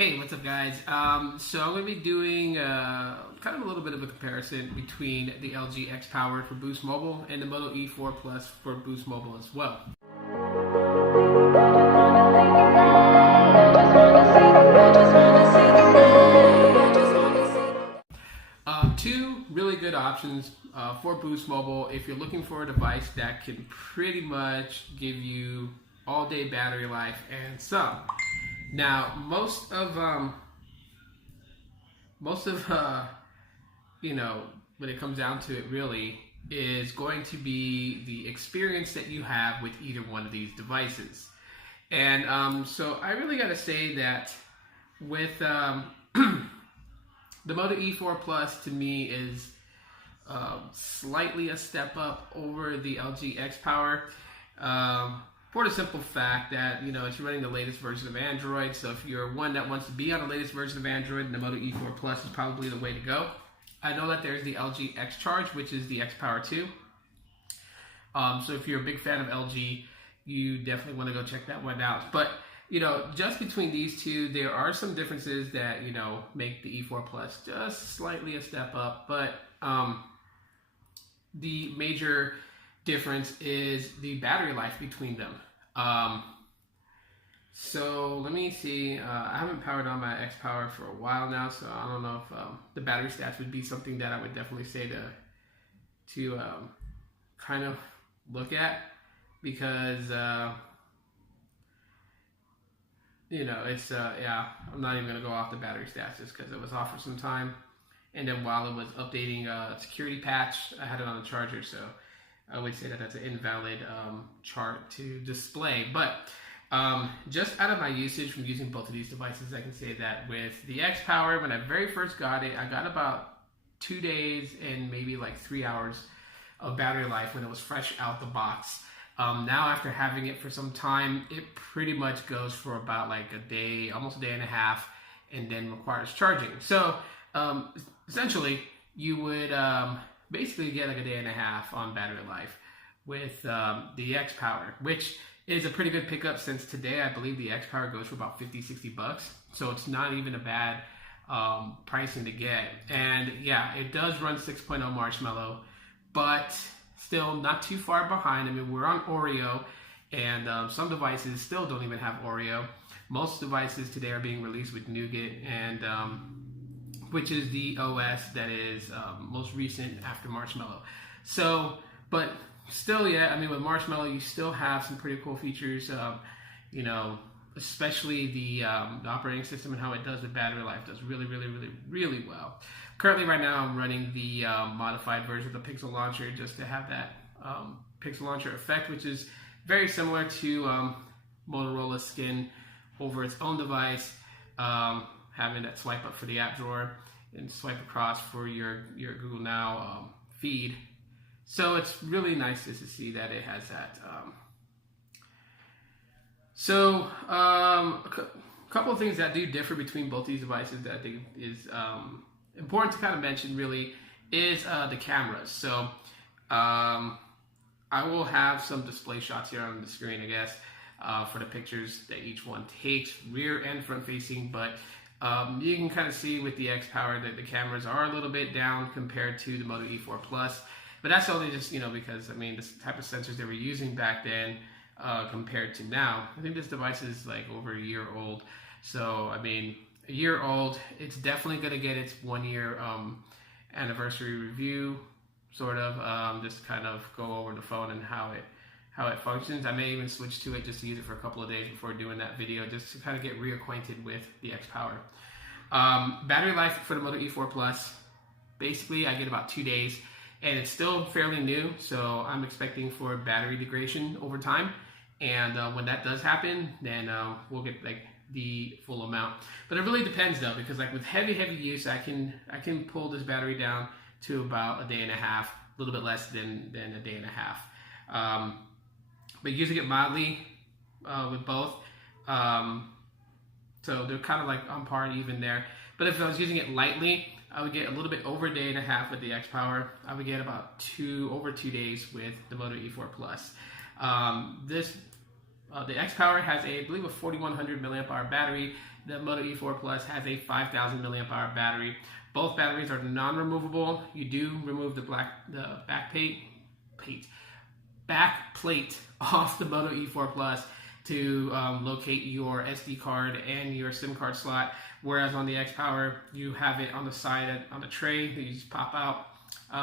Hey, what's up, guys? So I'm going to be doing kind of a little bit of a comparison between the LG X Power for Boost Mobile and the Moto E4 Plus for Boost Mobile as well. Two really good options for Boost Mobile if you're looking for a device that can pretty much give you all-day battery life and some. Now, most of when it comes down to it, really is going to be the experience that you have with either one of these devices. And so I really got to say that with the Moto E4 Plus, to me, is slightly a step up over the LG X Power. For the simple fact that, it's running the latest version of Android. So if you're one that wants to be on the latest version of Android, then the Moto E4 Plus is probably the way to go. I know that there's the LG X Charge, which is the X Power 2. So if you're a big fan of LG, you definitely want to go check that one out. But, just between these two, there are some differences that, make the E4 Plus just slightly a step up. But the major difference is the battery life between them. So let me see. I haven't powered on my X Power for a while now, so I don't know if the battery stats would be something that I would definitely say to kind of look at, because it's I'm not even gonna go off the battery stats just because it was off for some time, and then while it was updating a security patch, I had it on the charger, so I would say that that's an invalid chart to display. But just out of my usage from using both of these devices, I can say that with the X Power, when I very first got it, I got about 2 days and maybe like 3 hours of battery life when it was fresh out the box. Now, after having it for some time, it pretty much goes for about like a day, almost a day and a half, and then requires charging. So essentially, you would basically get like a day and a half on battery life with the X Power, which is a pretty good pickup, since today I believe the X Power goes for about $50-$60. So it's not even a bad pricing to get. And yeah, it does run 6.0 Marshmallow, but still not too far behind. I mean, we're on Oreo, and some devices still don't even have Oreo. Most devices today are being released with Nougat, and which is the OS that is most recent after Marshmallow. So, but still, yeah, I mean, with Marshmallow, you still have some pretty cool features, especially the operating system and how it does the battery life does really, really, really, really well. Currently, right now, I'm running the modified version of the Pixel Launcher just to have that Pixel Launcher effect, which is very similar to Motorola's skin over its own device, having that swipe up for the app drawer and swipe across for your Google Now feed. So it's really nice just to see that it has that. A couple of things that do differ between both these devices that I think is important to kind of mention really is the cameras. So I will have some display shots here on the screen, I guess, for the pictures that each one takes, rear and front facing, but you can kind of see with the X Power that the cameras are a little bit down compared to the Moto E4 Plus. But that's only just, because, I mean, this type of sensors they were using back then compared to now. I think this device is like over a year old. So, I mean, a year old, it's definitely going to get its 1 year anniversary review, sort of, just kind of go over the phone and how it functions. I may even switch to it just to use it for a couple of days before doing that video, just to kind of get reacquainted with the X Power. Battery life for the Moto E4 Plus, basically I get about 2 days, and it's still fairly new, so I'm expecting for battery degradation over time. And when that does happen, then we'll get like the full amount. But it really depends though, because like with heavy use, I can pull this battery down to about a day and a half, a little bit less than a day and a half. But using it mildly with both, so they're kind of like on par and even there. But if I was using it lightly, I would get a little bit over a day and a half with the X Power. I would get about over 2 days with the Moto E4 Plus. This The X Power has I believe, a 4100 milliamp hour battery. The Moto E4 Plus has a 5000 milliamp hour battery. Both batteries are non-removable. You do remove the back plate off the Moto E4 Plus to locate your SD card and your SIM card slot. Whereas on the X Power, you have it on the side on the tray that you just pop out.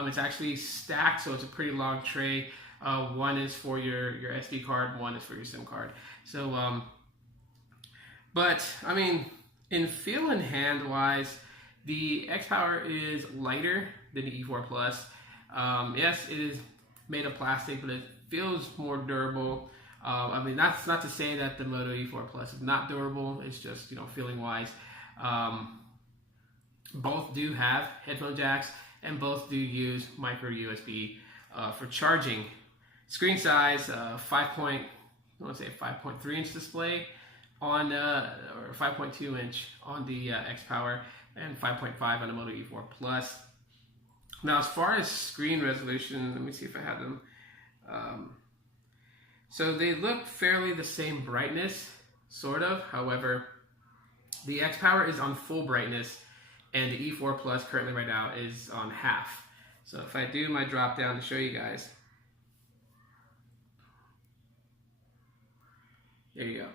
It's actually stacked, so it's a pretty long tray. One is for your SD card, one is for your SIM card. So, but I mean, in feel and hand wise, the X Power is lighter than the E4 Plus. Yes, it is made of plastic, but it feels more durable. I mean, that's not to say that the Moto E4 Plus is not durable. It's just, feeling wise. Both do have headphone jacks, and both do use micro USB for charging. Screen size, 5.3 inch display on, or 5.2 inch on the X Power, and 5.5 on the Moto E4 Plus. Now, as far as screen resolution, let me see if I have them. So they look fairly the same brightness, sort of. However, the X Power is on full brightness, and the E4 Plus currently right now is on half. So if I do my drop down to show you guys, there you go.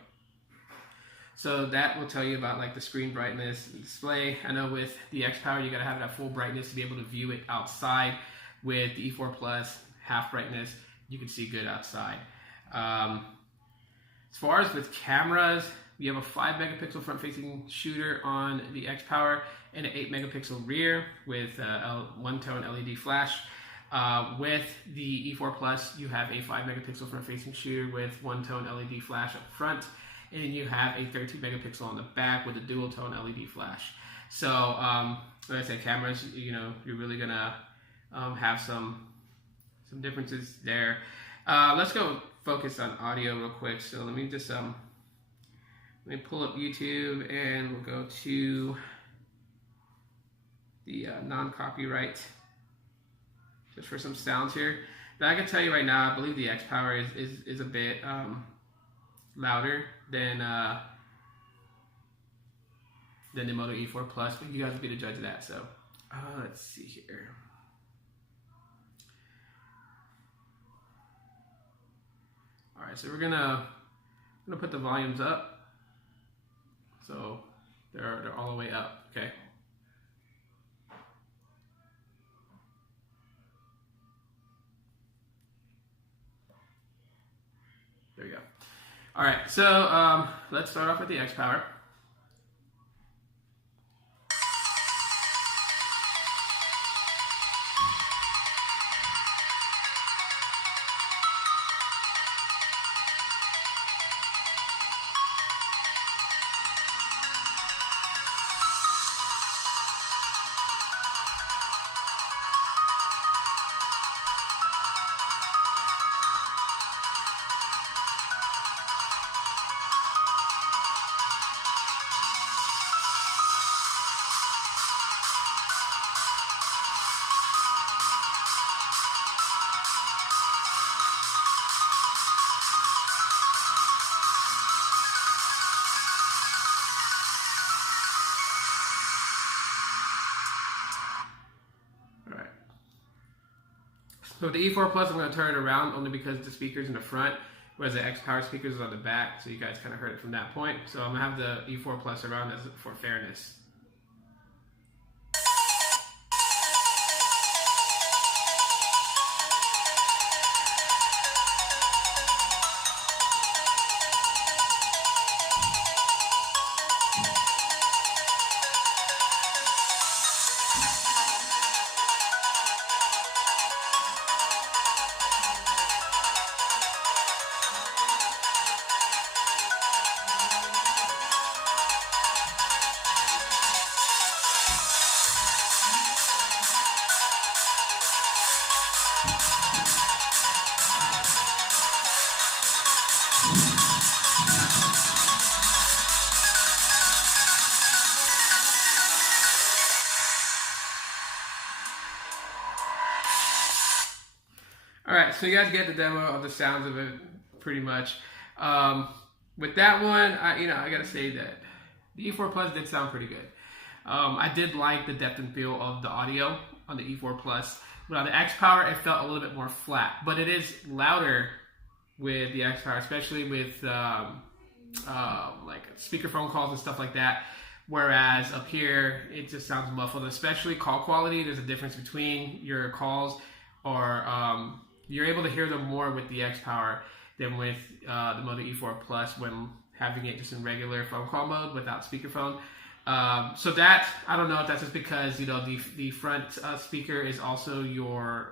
So that will tell you about like the screen brightness and display. I know with the X Power, you gotta have it at full brightness to be able to view it outside. With the E4 Plus, half brightness, you can see good outside. As far as with cameras, you have a 5 megapixel front-facing shooter on the X Power and an 8 megapixel rear with one-tone LED flash. With the E4 Plus, you have a 5 megapixel front-facing shooter with one-tone LED flash up front, and then you have a 13 megapixel on the back with a dual-tone LED flash. So, like I said, cameras, you're really gonna have some differences there. Let's go focus on audio real quick. So let me just let me pull up YouTube, and we'll go to the non-copyright just for some sounds here. But I can tell you right now, I believe the X Power is a bit louder than the Moto E4 Plus, but you guys will be the judge of that. So let's see here. All right, so we're gonna put the volumes up, so they're all the way up. Okay. There we go. All right, so let's start off with the X Power. So with the E4 Plus, I'm going to turn it around only because the speaker's in the front, whereas the X Power speakers is on the back, so you guys kind of heard it from that point. So I'm going to have the E4 Plus around for fairness. All right, so you guys get the demo of the sounds of it pretty much. With that one, I gotta say that the E4 Plus did sound pretty good. I did like the depth and feel of the audio on the E4 Plus. But on the X Power, it felt a little bit more flat. But it is louder with the X Power, especially with like speakerphone calls and stuff like that. Whereas up here, it just sounds muffled, especially call quality. There's a difference between your calls, or you're able to hear them more with the X Power than with the Moto E4 Plus when having it just in regular phone call mode without speakerphone. So that, I don't know if that's just because, the front speaker is also your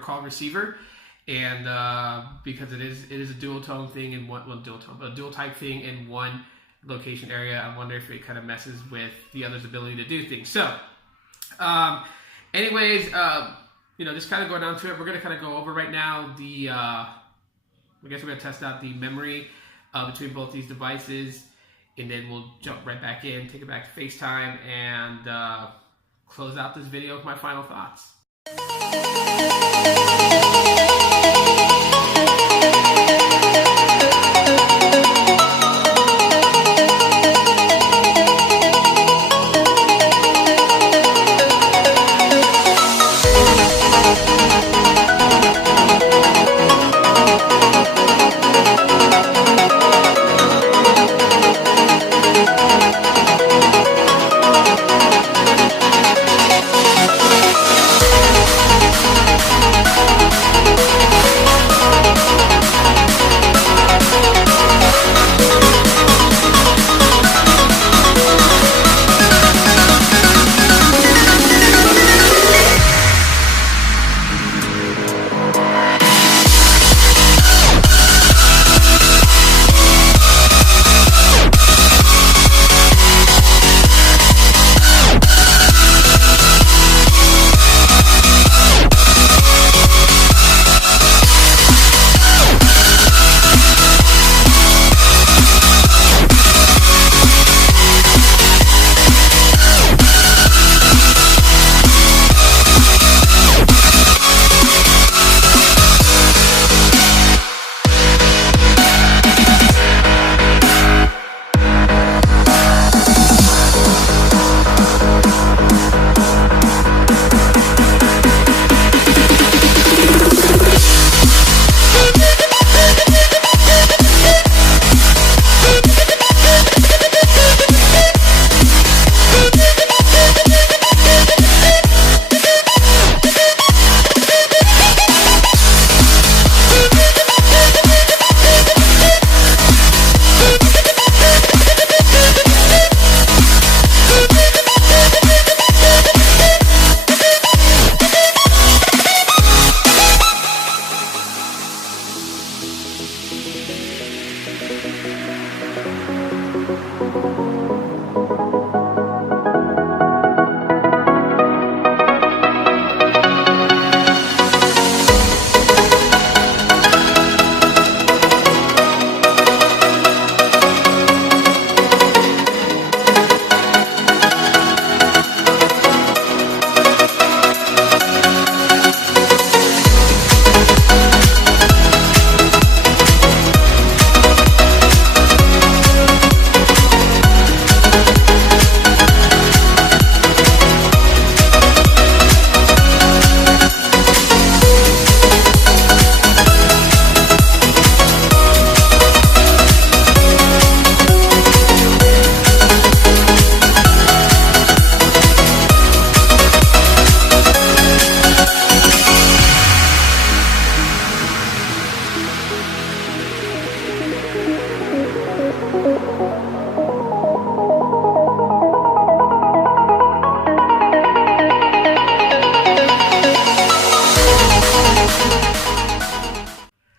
call receiver, and because it is a dual tone thing in a dual type thing in one location area. I wonder if it kind of messes with the other's ability to do things. So, anyways, just kind of going down to it, we're going to kind of go over right now I guess we're going to test out the memory between both these devices, and then we'll jump right back in, take it back to FaceTime, and close out this video with my final thoughts.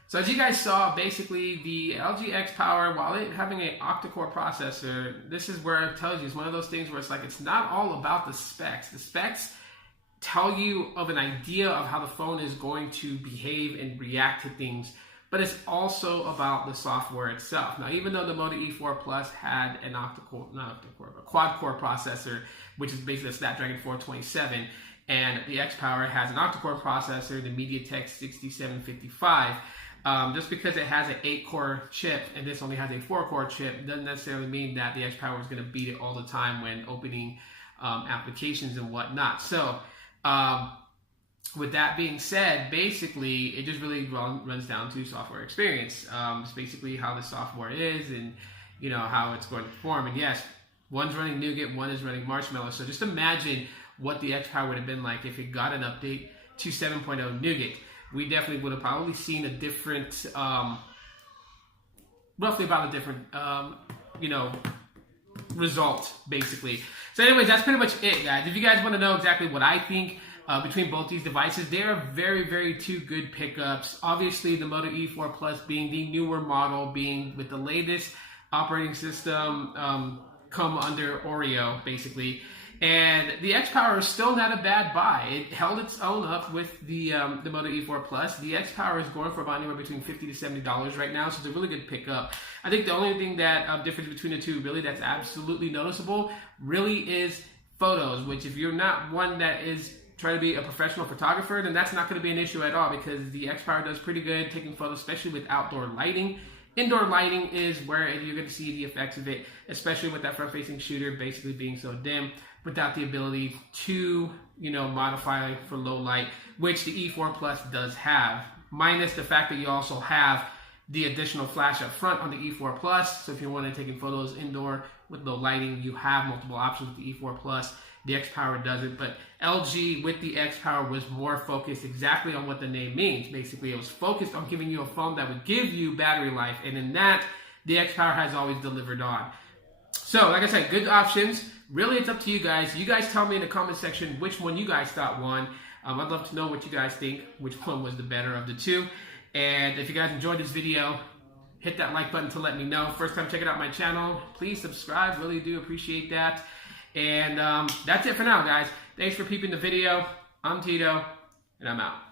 So as you guys saw, basically the LG X Power, while it having an octa-core processor, this is where it tells you, it's one of those things where it's like, it's not all about the specs. The specs tell you of an idea of how the phone is going to behave and react to things, but it's also about the software itself. Now, even though the Moto E4 Plus had an a quad-core processor, which is basically a Snapdragon 427, and the X Power has an octa-core processor, the MediaTek 6755, Just because it has an 8-core chip and this only has a 4-core chip doesn't necessarily mean that the X-Power is going to beat it all the time when opening applications and whatnot. So with that being said, basically it just really runs down to software experience. It's basically how the software is and how it's going to perform. And yes, one's running Nougat, one is running Marshmallow. So just imagine what the X-Power would have been like if it got an update to 7.0 Nougat. We definitely would have probably seen a different, roughly about a different, result, basically. So anyways, that's pretty much it, guys. If you guys want to know exactly what I think between both these devices, they are very, very two good pickups. Obviously, the Moto E4 Plus being the newer model, being with the latest operating system, come under Oreo, basically. And the X-Power is still not a bad buy. It held its own up with the Moto E4 Plus. The X-Power is going for about anywhere between $50 to $70 right now, so it's a really good pickup. I think the only thing that difference between the two really that's absolutely noticeable really is photos, which if you're not one that is trying to be a professional photographer, then that's not going to be an issue at all because the X-Power does pretty good taking photos, especially with outdoor lighting. Indoor lighting is where you're going to see the effects of it, especially with that front-facing shooter basically being so dim without the ability to, modify for low light, which the E4 Plus does have, minus the fact that you also have the additional flash up front on the E4 Plus. So if you want to take photos indoor with low lighting, you have multiple options with the E4 Plus. The X-Power doesn't, but LG with the X-Power was more focused exactly on what the name means. Basically, it was focused on giving you a phone that would give you battery life, and in that, the X-Power has always delivered on. So, like I said, good options. Really, it's up to you guys. You guys tell me in the comment section which one you guys thought won. I'd love to know what you guys think, which one was the better of the two. And if you guys enjoyed this video, hit that like button to let me know. First time checking out my channel, please subscribe. Really do appreciate that. And that's it for now, guys. Thanks for peeping the video. I'm Tito, and I'm out.